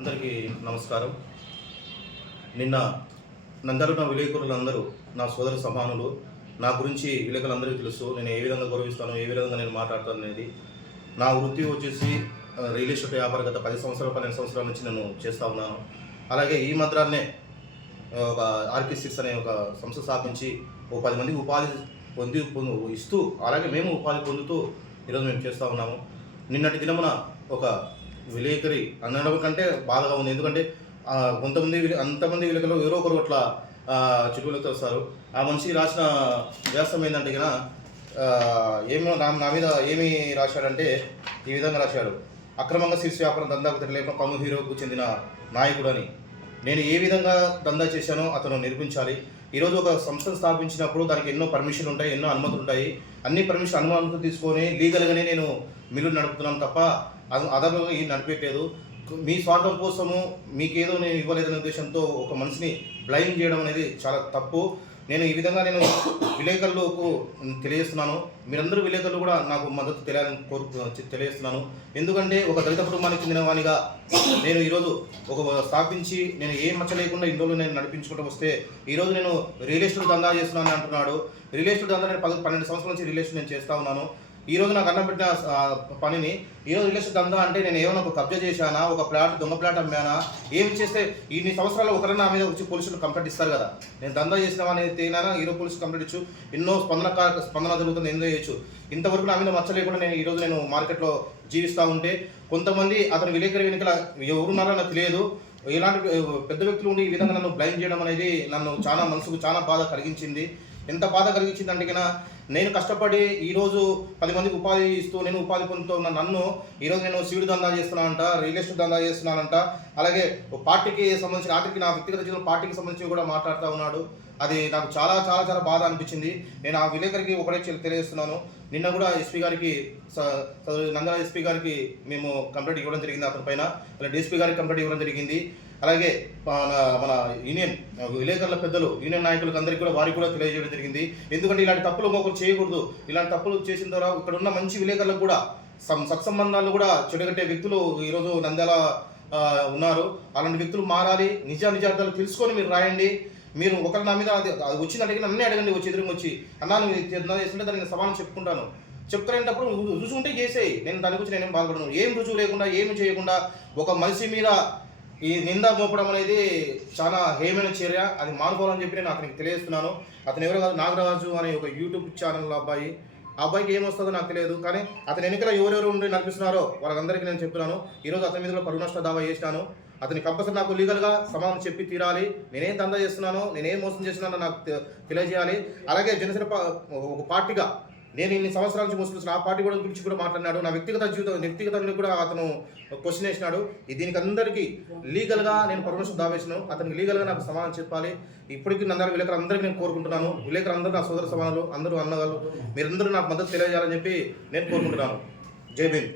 అందరికీ నమస్కారం. నిన్న నందరున్న విలేకరులందరూ నా సోదర సమానులు. నా గురించి విలేకరులందరికీ తెలుసు. నేను ఏ విధంగా గౌరవిస్తాను, ఏ విధంగా నేను మాట్లాడతాను అనేది. నా వృత్తి వచ్చేసి రియల్ ఎస్టేట్ వ్యాపారం. గత 10 సంవత్సరాలు 12 సంవత్సరాల నుంచి నేను చేస్తూ ఉన్నాను. అలాగే ఈ మధ్యనే ఒక ఆర్కే6 అనే ఒక సంస్థ స్థాపించి ఓ 10 మందికి ఉపాధి ఇస్తూ, అలాగే మేము ఉపాధి పొందుతూ ఈరోజు మేము చేస్తూ ఉన్నాము. నిన్నటి దినమున ఒక విలేకరి అనడం కంటే బాధగా ఉంది. ఎందుకంటే అంతమంది విలేకరులు ఎవరో ఒకరు అట్లా చుట్టులతో వస్తారు. ఆ మనిషి రాసిన వ్యాసం ఏంటంటే కన్నా ఏమో నా మీద ఏమి రాశాడంటే ఈ విధంగా రాశాడు: అక్రమంగా సీడ్స్ వ్యాపారం దందాకు తెరలేక పన్ను హీరోకు చెందిన నాయకుడు అని. నేను ఏ విధంగా దందా చేశానో అతను నిరూపించాలి. ఈరోజు ఒక సంస్థను స్థాపించినప్పుడు దానికి ఎన్నో పర్మిషన్లు ఉంటాయి, ఎన్నో అనుమతులు ఉంటాయి. అన్ని అనుమతులు తీసుకొని లీగల్గానే నేను మిల్లు నడుపుతున్నాను తప్ప అదనంగా నడిపేయలేదు. మీ స్వార్థం కోసము మీకేదో నేను ఇవ్వలేదనే ఉద్దేశంతో ఒక మనిషిని బ్లైండ్ చేయడం అనేది చాలా తప్పు. నేను ఈ విధంగా విలేకరులకు తెలియజేస్తున్నాను. మీరందరూ విలేకరులు కూడా నాకు మద్దతు తెలియజేస్తున్నాను. ఎందుకంటే ఒక దళిత కుటుంబానికి చెందిన వానిగా నేను ఈరోజు స్థాపించి నేను ఏ మచ్చ లేకుండా ఇన్ని రోజులు నేను నడిపించుకుంటూ వస్తే ఈరోజు నేను రియల్ ఎస్టేట్ దందా చేస్తున్నాను అంటున్నాడు. రియల్ ఎస్టేట్ దందా నేను 12 సంవత్సరాల నుంచి రియల్ ఎస్టేట్ నేను చేస్తూ ఉన్నాను. ఈరోజు నాకు అన్నం పెట్టిన పనిని ఈరోజు రియల్ ఎస్టేట్ దందా అంటే నేను ఏమైనా ఒక కబ్జా చేశానా, ఒక దొంగ ప్లాట్ అమ్మానా, ఏమి చేస్తే ఇన్ని సంవత్సరాలు ఒకరైనా నా మీద వచ్చి పోలీసులు కంప్లైంట్ ఇస్తారు కదా. నేను దందా చేసినా అనేది తేనా ఈరోజు పోలీసులు కంప్లైంట్ ఇచ్చు, ఎన్నో స్పందన జరుగుతుంది, ఎంజాయ్ చేయొచ్చు. ఇంతవరకు నా మీద మచ్చ లేకుండా ఈరోజు నేను మార్కెట్లో జీవిస్తూ ఉంటే కొంతమంది అతను విలేకరి వెనుకల ఎవరున్నారో నాకు తెలియదు. ఇలాంటి పెద్ద వ్యక్తులు ఉండి ఈ విధంగా నన్ను బ్లైండ్ చేయడం అనేది నన్ను మనసుకు చాలా బాధ కలిగించింది. ఎంత బాధ కలిగించింది అంటే కన్నా నేను కష్టపడి ఈరోజు 10 మందికి ఉపాధి ఇస్తూ నేను ఉపాధి పొందుతూ ఉన్న నన్ను ఈరోజు నేను సీడ్ దందా చేస్తున్నానంట, రియల్ ఎస్టేట్ దందా చేస్తున్నానంట. అలాగే పార్టీకి సంబంధించిన ఆఖరికి నా వ్యక్తిగత జీవనం పార్టీకి సంబంధించి కూడా మాట్లాడుతూ ఉన్నాడు. అది నాకు చాలా చాలా చాలా బాధ అనిపించింది. నేను ఆ విలేకరికి ఒకటే తెలియజేస్తున్నాను. నిన్న కూడా ఎస్పీ గారికి, నందన ఎస్పీ గారికి మేము కంప్లైంట్ ఇవ్వడం జరిగింది. అతని పైన డిఎస్పీ గారికి కంప్లైంట్ ఇవ్వడం జరిగింది. అలాగే మన యూనియన్ విలేకరుల పెద్దలు, యూనియన్ నాయకులకు అందరికీ కూడా వారికి కూడా తెలియజేయడం జరిగింది. ఎందుకంటే ఇలాంటి తప్పులు ఇంకొకరు చేయకూడదు. ఇలాంటి తప్పులు చేసిన ద్వారా ఇక్కడ ఉన్న మంచి విలేకరులకు కూడా సత్సంబంధాలు కూడా చెడగట్టే వ్యక్తులు ఈరోజు నంద్యాల ఉన్నారు. అలాంటి వ్యక్తులు మారాలి. నిజార్థాలు తెలుసుకొని మీరు రాయండి. మీరు ఒకరి నా మీద అది వచ్చిందంటే నన్నే అడగండి, వచ్చి ఎదురుగా వచ్చి అన్నాను చేస్తుంటే దానికి సమానం చెప్పుకుంటాను. చెప్తానేటప్పుడు రుజువు ఉంటే చేసేయి. నేను దాని గురించి నేనేం బాధపడను. ఏం రుజువు లేకుండా ఏమి చేయకుండా ఒక మనిషి మీద ఈ నింద మోపడం అనేది చాలా హేమైన చర్య. అది మానుకోవాలని చెప్పి నేను అతనికి తెలియజేస్తున్నాను. అతను ఎవరో కాదు, నాగరాజు అనే ఒక యూట్యూబ్ ఛానల్ అబ్బాయి. ఆ అబ్బాయికి ఏమొస్తుందో నాకు తెలియదు, కానీ అతని ఎన్నికల ఎవరెవరు ఉండి నడిపిస్తున్నారో వాళ్ళందరికీ నేను చెప్తున్నాను. ఈరోజు అతని మీద పరువు నష్ట దావా చేసినాను. అతని కంపల్సరీ నాకు లీగల్గా సమాధానం చెప్పి తీరాలి. నేనేం దందా చేస్తున్నానో, నేనేం మోసం చేస్తున్నానో నాకు తెలియజేయాలి. అలాగే జనసేన ఒక పార్టీగా నేను ఇన్ని సంవత్సరాల నుంచి మోసుకొచ్చిన ఆ పార్టీ గురించి కూడా మాట్లాడినాడు. నా వ్యక్తిగతాన్ని కూడా అతను క్వశ్చన్ వేసినాడు. దీనికి అందరికీ లీగల్గా నేను పర్మిషన్ దావేసినాను. అతనికి లీగల్గా నాకు సమాధానం చెప్పాలి. ఇప్పటికీ నంద్యాల విలేకరు అందరికీ నేను కోరుకుంటున్నాను. విలేకరు అందరూ నా సోదర సమానులు, అందరూ అన్నగారు, మీరందరూ నాకు మద్దతు తెలియజేయాలని చెప్పి నేను కోరుకుంటున్నాను. జై భీమ్.